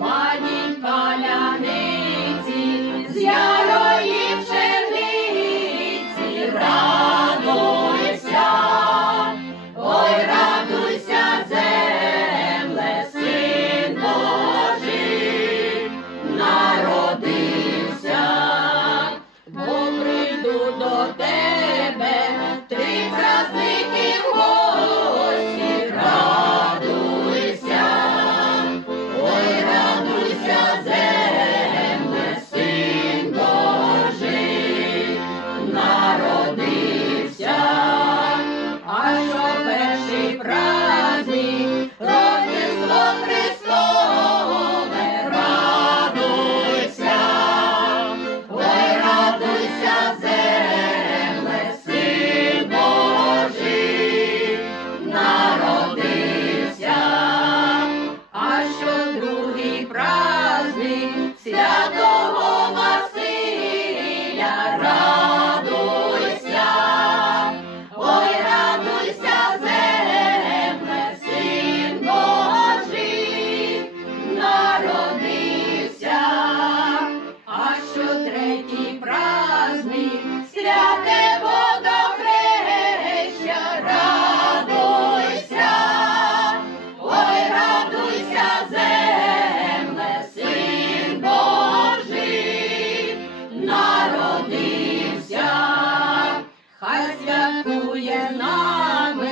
Ладні паляниці, з ярої пшениці, радуйся, ой, радуйся, земле, народився, бо до тебе. Дарує нами.